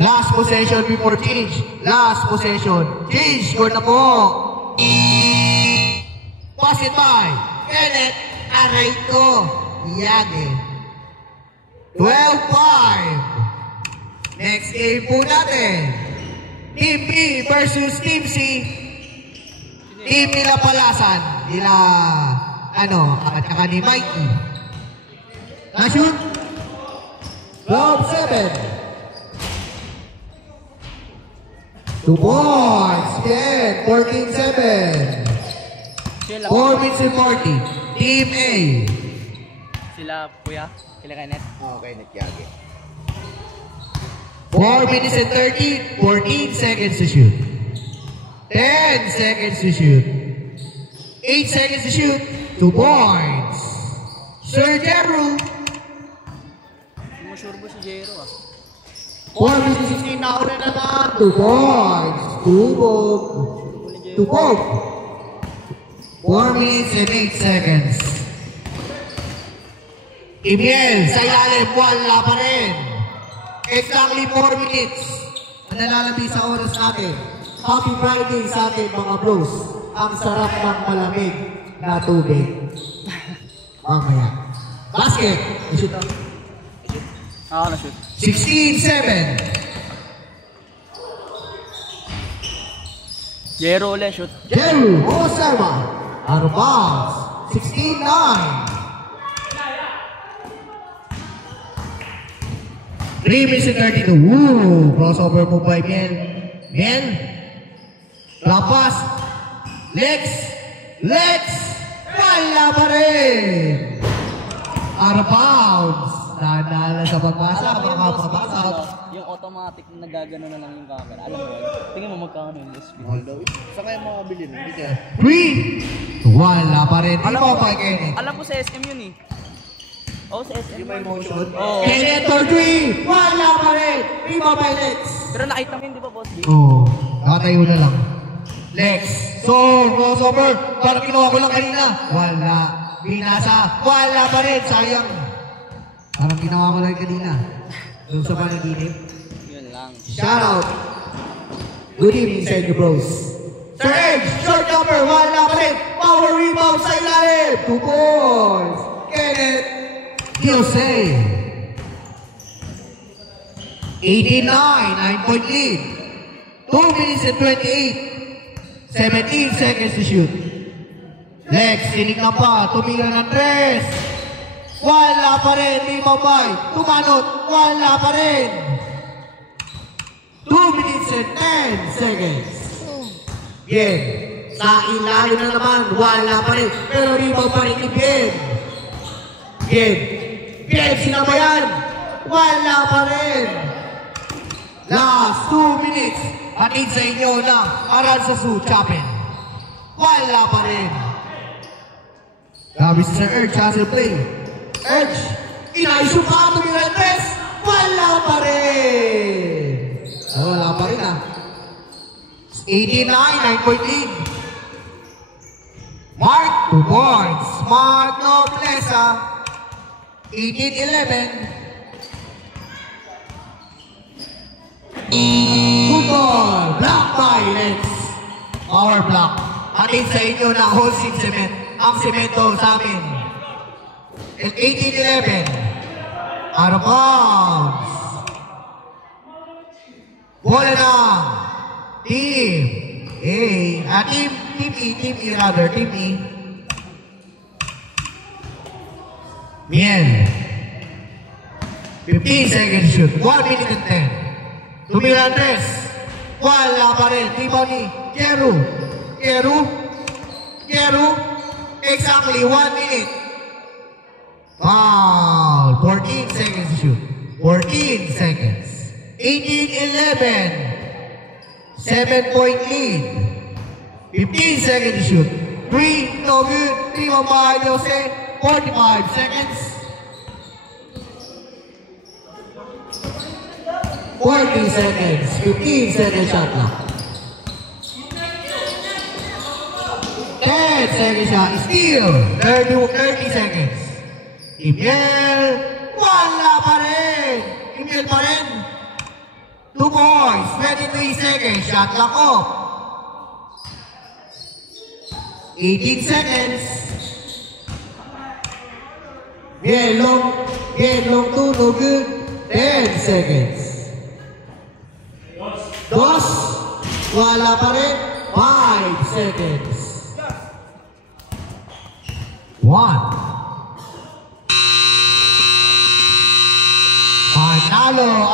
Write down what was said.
Last possession before change. Last possession. Change. Score na po. Pass it by Kenneth Araito Yage. 12-5. Next game po natin. Team B versus Team C. Team nila Palasan. Nila, at saka ni Mikey. Na-shoot. 12-7. 2 points. Again, 14-7. 4 minutes and 40. Team A. Sila, kuya? Kila Kenneth? Oo, Kenneth Yage. 4 minutes and 30. 14 seconds to shoot. 10 seconds to shoot. 8 seconds to shoot. 2 points. Sir Jeru. Hindi mo sure ba si Jero 4 minutes and 16 na una naman. 2 points. 2 points. 4 minutes and 8 seconds. Imiel, sa ilalim, wala pa rin. Exactly 4 minutes. Nalalabis sa oras natin. Happy Friday sa atin mga bros. Ang sarap ng malamig na tubig. Mamaya. Basket. Shoot up. Ako na-shoot. 16-7. Jero ulit, shoot. Jeru Osama. Out of bounds. 16-9. 3 minutes and 32. Woo! Crossover move by Miel. Miel. Drop pass. Legs. Wala pa rin. Out of bounds. Nadala sa pagpasa. Makapapasok. Yung automatic na nagagano na lang yung camera. Alam mo yun? Tingin mo magkano yung speed. Although, saan kaya makabili? Hindi kaya. 3. Wala pa rin. Di ba pa Kenneth? Alam ko sa SM yun eh. Oo, sa SM. Yung may motion? Oo. Kenneth for 3. Wala pa rin. Di ba pa Lex? Pero nakita mo yun, di ba, boss? Oo. Nakatayo na lang. Lex. So, crossover. Parang kinuha ko lang kanina. Wala. Binasa. Wala pa rin. Sayang. Parang ginawa ko lang kanina. Doon sa panaginip. Yun lang. Shout out. Good evening sa inyo, bros. Sir Edge, short jumper, wala pa rin. Power rebound sa ilalim. 2 points. Kenneth Jose. 89, 9-point lead. 2 minutes and 28. 17 seconds to shoot. Lex, tinignan pa. Tumira ng tres. Wala pa rin. Di babay. Tumanot. Wala pa rin. 2 minutes and 10 seconds. Bien. Sa ilalim na naman. Wala pa rin. Pero rebound pa rin ni Bien. Bien, sinabayan. Wala pa rin. Last 2 minutes. Hatid sa inyo na Aranzazu Chapel. Wala pa rin. Grabe si Sir Urge, hustle play. Urge, inaisyo pa, tumira ang tres. Wala pa rin. Wala pa rin 89, 9-point lead. Mark, 2 points. Mark Noblesa, 18-11. Football, block by Lex. Power block. Hatid sa inyo na wholesale cement. Ang semento sa amin. 18-11. Out of bounds. Bola na. Team A. Team E rather. Team E. Miel. 15 seconds shoot. 1 minute and 10. Tumira tres. Wala pa rin. Di ba ni Jeru? Exactly 1 minute. Wow. 14 seconds to shoot. 14 seconds. 18-11. 7-point lead. 15 seconds to shoot. 3, no good. 3 by Jose. 45 seconds. 40 seconds. 15 seconds shot clock. 10 seconds shot. Steal. 30 seconds. Imiel. Wala pa rin. Imiel pa rin. 2 points, 23 seconds, shot clock off. 18 seconds. Bien long 2, no good. 10 seconds. Dos, wala pa rin. 5 seconds. 1. Panalo